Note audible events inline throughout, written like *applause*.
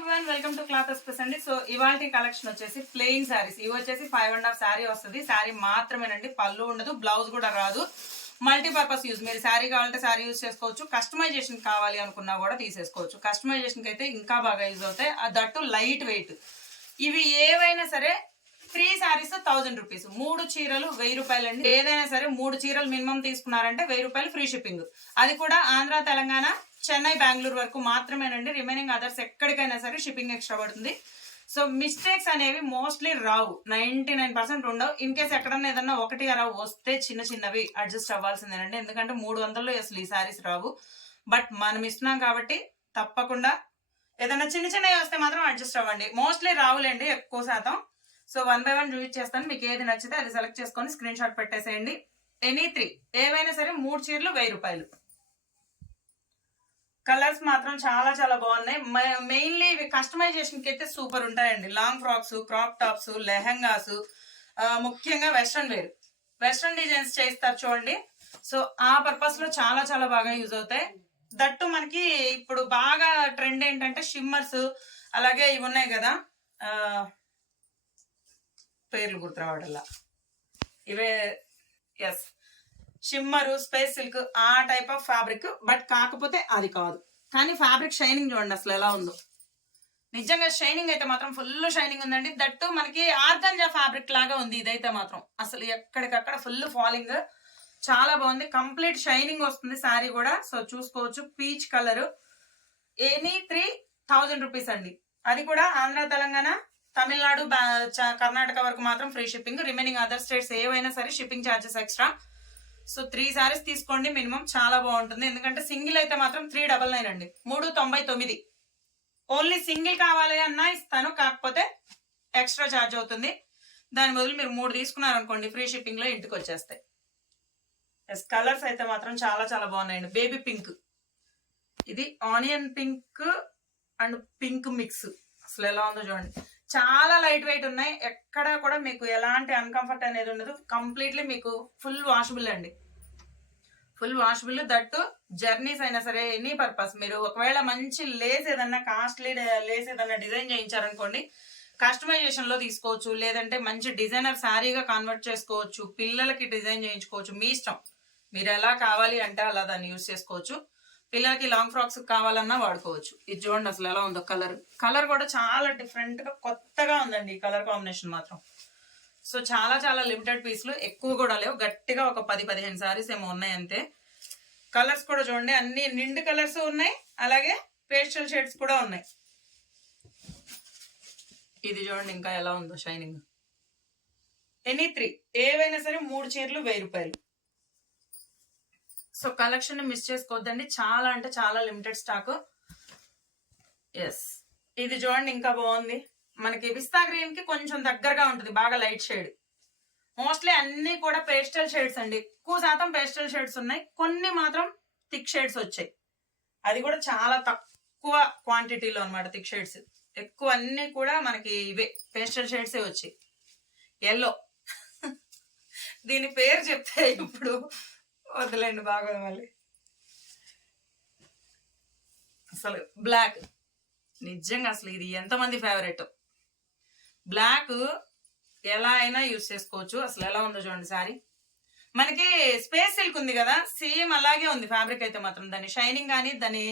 Everyone welcome to cloth express అండి so ఇవాళ collection వచ్చేసి ప్లెయిన్ శారీస్ ఇవి వచ్చేసి ఫైవ్ అండ్ హాఫ్ శారీ వస్తుంది. శారీ మాత్రమేనండి పళ్ళు ఉండదు బ్లౌజ్ కూడా రాదు. మల్టీపర్పస్ యూజ్ మీరు శారీ కావాలంటే శారీ యూజ్ చేసుకోవచ్చు. కస్టమైజేషన్ కావాలి అనుకున్నా కూడా తీసేసుకోవచ్చు. కస్టమైజేషన్కి అయితే ఇంకా బాగా యూజ్ అవుతాయి. దట్టు లైట్ వెయిట్ ఇవి ఏవైనా సరే త్రీ శారీస్ థౌసండ్ రూపీస్ మూడు చీరలు వెయ్యి రూపాయలు అండి ఏదైనా సరే మూడు చీరలు మినిమం తీసుకున్నారంటే వెయ్యి రూపాయలు ఫ్రీ షిప్పింగ్. అది కూడా ఆంధ్ర తెలంగాణ చెన్నై బెంగళూరు వరకు మాత్రమేనండి. రిమైనింగ్ అదర్స్ ఎక్కడికైనా సరే షిప్పింగ్ ఎక్స్ట్రా పడుతుంది. సో మిస్టేక్స్ అనేవి మోస్ట్లీ రావు. నైన్టీ నైన్ పర్సెంట్ ఉండవు. ఇన్ కేస్ ఎక్కడన్నా ఏదన్నా ఒకటి రావు వస్తే చిన్న చిన్నవి అడ్జస్ట్ అవ్వాల్సిందేనండి. ఎందుకంటే మూడు వందల్లో అసలు ఈ శారీస్ రావు. బట్ మనం ఇస్తున్నాం కాబట్టి తప్పకుండా ఏదైనా చిన్న చిన్నవి వస్తే మాత్రం అడ్జస్ట్ అవ్వండి. మోస్ట్లీ రావులేండి ఎక్కువ శాతం. సో వన్ బై వన్ చూపించేస్తాను మీకు ఏది నచ్చితే అది సెలెక్ట్ చేసుకొని స్క్రీన్ షాట్ పెట్టేసేయండి. ఎనీ త్రీ ఏవైనా సరే మూడు చీరలు వెయ్యి రూపాయలు. కలర్స్ మాత్రం చాలా చాలా బాగున్నాయి. మెయిన్లీ ఇవి కస్టమైజేషన్కి అయితే సూపర్ ఉంటాయండి. Long frocks crop tops lehengas ముఖ్యంగా వెస్ట్రన్ వేర్ వెస్ట్రన్ డిజైన్స్ చేస్తారు చూడండి. సో ఆ పర్పస్లో చాలా చాలా బాగా యూజ్ అవుతాయి. దట్టు మనకి ఇప్పుడు బాగా ట్రెండ్ ఏంటంటే షిమ్మర్స్ అలాగే ఇవి ఉన్నాయి కదా. పేర్లు గుర్తురావడల్లా ఇవే ఎస్ షిమ్మరు స్పేస్ సిల్క్ ఆ టైప్ ఆఫ్ ఫ్యాబ్రిక్ బట్ కాకపోతే అది కాదు. కానీ ఫ్యాబ్రిక్ షైనింగ్ చూడండి అసలు ఎలా ఉందో. నిజంగా షైనింగ్ అయితే మాత్రం ఫుల్ షైనింగ్ ఉందండి. దట్టు మనకి ఆర్గంజా ఫ్యాబ్రిక్ లాగా ఉంది ఇదైతే మాత్రం. అసలు ఎక్కడికక్కడ ఫుల్ ఫాలింగ్. చాలా బాగుంది. కంప్లీట్ షైనింగ్ వస్తుంది శారీ కూడా. సో చూసుకోవచ్చు. Peach colour. Any three thousand rupees అండి. అది కూడా ఆంధ్ర తెలంగాణ తమిళనాడు కర్ణాటక వరకు మాత్రం free shipping remaining other states ఏవైనా సరే shipping charges extra so three saris తీసుకోండి మినిమం చాలా బాగుంటుంది. ఎందుకంటే సింగిల్ అయితే మాత్రం త్రీ డబల్ నైన్ అండి. మూడు తొంభై తొమ్మిది. ఓన్లీ సింగిల్ కావాలి అన్నా ఇస్తాను కాకపోతే ఎక్స్ట్రా ఛార్జ్ అవుతుంది. దాని బదులు మీరు మూడు తీసుకున్నారనుకోండి ఫ్రీ షిప్పింగ్లో ఇంటికి వచ్చేస్తాయి. ఎస్ కలర్స్ అయితే మాత్రం చాలా చాలా బాగున్నాయండి. బేబీ పింక్ ఇది onion pink and pink mix అసలు ఎలా ఉందో చూడండి. చాలా లైట్ వెయిట్ ఉన్నాయి. ఎక్కడ కూడా మీకు ఎలాంటి అన్కంఫర్ట్ అనేది ఉండదు. కంప్లీట్లీ మీకు ఫుల్ వాషబుల్ అండి. ఫుల్ వాషబుల్ దట్టు జర్నీస్ అయినా సరే ఎనీ పర్పస్ మీరు ఒకవేళ మంచి లేస్ ఏదన్నా కాస్ట్లీ లేస్ ఏదన్నా డిజైన్ చేయించారనుకోండి కస్టమైజేషన్లో తీసుకోవచ్చు. లేదంటే మంచి డిజైనర్ శారీగా కన్వర్ట్ చేసుకోవచ్చు. పిల్లలకి డిజైన్ చేయించుకోవచ్చు. మీ ఇష్టం. మీరు ఎలా కావాలి అంటే అలా దాన్ని యూజ్ చేసుకోవచ్చు. పిల్లలకి లాంగ్ ఫ్రాక్స్ కావాలన్నా వాడుకోవచ్చు. ఇది చూడండి అసలు ఎలా ఉందో కలర్ కలర్ కూడా చాలా డిఫరెంట్గా కొత్తగా ఉందండి ఈ కలర్ కాంబినేషన్ మాత్రం. సో చాలా చాలా లిమిటెడ్ పీస్లు ఎక్కువ కూడా లేవు. గట్టిగా ఒక పది పదిహేను సారీస్ ఏమో ఉన్నాయి అంతే. కలర్స్ కూడా చూడండి. అన్ని నిండు కలర్స్ ఉన్నాయి. అలాగే పేస్టల్ షేడ్స్ కూడా ఉన్నాయి. ఇది చూడండి ఇంకా ఎలా ఉందో షైనింగ్ ఎనీ త్రీ ఏవైనా సరే మూడు చీరలు వెయ్యి రూపాయలు. సో కలెక్షన్ మిస్ చేసుకోవద్దండి. చాలా అంటే చాలా లిమిటెడ్ స్టాక్. ఎస్ ఇది చూడండి ఇంకా బాగుంది. మనకి పిస్తా గ్రీన్కి కొంచెం దగ్గరగా ఉంటుంది బాగా లైట్ షేడ్. మోస్ట్లీ అన్ని కూడా పేస్టల్ షేడ్స్ అండి. ఎక్కువ శాతం పేస్టల్ షేడ్స్ ఉన్నాయి. కొన్ని మాత్రం థిక్ షేడ్స్ వచ్చాయి. అది కూడా చాలా తక్కువ క్వాంటిటీలో అన్నమాట థిక్ షేడ్స్. ఎక్కువ అన్ని కూడా మనకి ఇవే. పేస్టల్ షేడ్సే వచ్చాయి. ఎల్లో *laughs* దీని పేరు చెప్తే ఇప్పుడు వదిలేండి బాగా మళ్ళీ. అసలు బ్లాక్ నిజంగా అసలు ఇది ఎంతమంది ఫేవరెట్? బ్లాక్ ఎలా అయినా యూస్ చేసుకోవచ్చు. అసలు ఎలా ఉందో చూడండి సారీ మనకి స్పేస్ సిల్క్ ఉంది కదా సేమ్ అలాగే ఉంది. ఫ్యాబ్రిక్ అయితే మాత్రం దాని షైనింగ్ కానీ దాని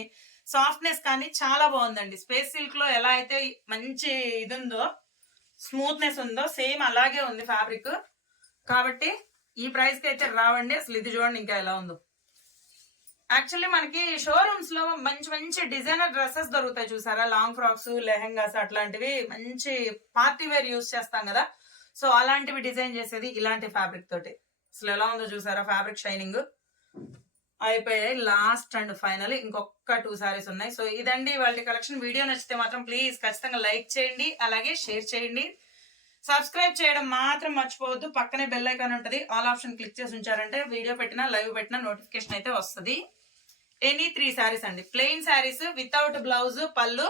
సాఫ్ట్నెస్ కానీ చాలా బాగుందండి. స్పేస్ సిల్క్లో ఎలా అయితే మంచి ఇది ఉందో స్మూత్నెస్ ఉందో సేమ్ అలాగే ఉంది ఫ్యాబ్రిక్. కాబట్టి ఈ ప్రైస్కి అయితే రావండి. అసలు ఇది చూడండి ఇంకా ఎలా ఉందో. యాక్చువల్లీ మనకి షోరూమ్స్లో మంచి మంచి డిజైనర్ డ్రెస్సెస్ దొరుకుతాయి చూసారా? లాంగ్ ఫ్రాక్స్ లెహెంగాస్ అట్లాంటివి మంచి పార్టీ వేర్ యూస్ చేస్తాం కదా. సో అలాంటివి డిజైన్ చేసేది ఇలాంటి ఫ్యాబ్రిక్ తోటి. అసలు ఎలా ఉందో చూసారా? ఫ్యాబ్రిక్ షైనింగ్ అయిపోయాయి. లాస్ట్ అండ్ ఫైనల్ ఇంకొక టూ సారీస్ ఉన్నాయి. సో ఇదండి వాళ్ళ కలెక్షన్ వీడియో నచ్చితే మాత్రం ప్లీజ్ ఖచ్చితంగా లైక్ చేయండి. అలాగే షేర్ చేయండి. సబ్స్క్రైబ్ చేయడం మాత్రం మర్చిపోవద్దు. పక్కనే బెల్ ఐకాన్ ఉంటుంది. ఆల్ ఆప్షన్ క్లిక్ చేసి ఉంచారంటే వీడియో పెట్టినా లైవ్ పెట్టినా నోటిఫికేషన్ అయితే వస్తుంది. ఎనీ త్రీ శారీస్ అండి. ప్లెయిన్ శారీస్ వితౌట్ బ్లౌజ్ పళ్ళు.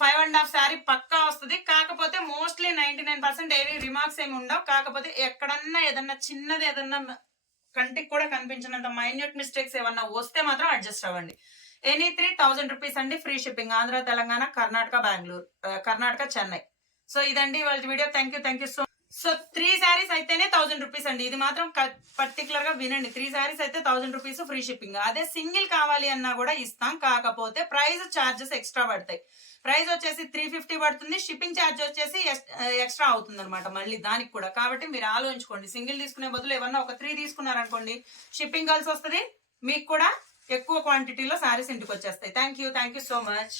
ఫైవ్ అండ్ హాఫ్ శారీ పక్కా వస్తుంది. కాకపోతే మోస్ట్లీ నైన్టీ నైన్ పర్సెంట్ ఏవి రిమార్క్స్ ఏమి ఉండవు. కాకపోతే ఎక్కడన్నా ఏదన్నా చిన్నది ఏదన్నా కంటికి కూడా కనిపించినంత మైన్యూట్ మిస్టేక్స్ ఏమన్నా వస్తే మాత్రం అడ్జస్ట్ అవ్వండి. ఎనీ త్రీ థౌజండ్ రూపీస్ అండి. Free shipping Andhra Telangana Karnataka Bengaluru Karnataka Chennai. So ఇదండి వాళ్ళ video. Thank you thank you so so three saris అయితేనే థౌసండ్ రూపీస్ అండి. ఇది మాత్రం పర్టికులర్గా వినండి. త్రీ శారీస్ అయితే థౌసండ్ రూపీస్ ఫ్రీ షిప్పింగ్ అదే సింగిల్ కావాలి అన్నా కూడా ఇస్తాం. కాకపోతే ప్రైస్ చార్జెస్ ఎక్స్ట్రా పడతాయి. ప్రైస్ వచ్చేసి త్రీ ఫిఫ్టీ పడుతుంది. షిప్పింగ్ ఛార్జ్ వచ్చేసి ఎక్స్ట్రా అవుతుంది అనమాట మళ్ళీ దానికి కూడా. కాబట్టి మీరు ఆలోచించుకోండి. సింగిల్ తీసుకునే బదులు ఏమన్నా ఒక త్రీ తీసుకున్నారనుకోండి షిప్పింగ్ కలిసి వస్తుంది. మీకు కూడా ఎక్కువ క్వాంటిటీలో శారీస్ ఇంటికి వచ్చేస్తాయి. Thank you thank you so much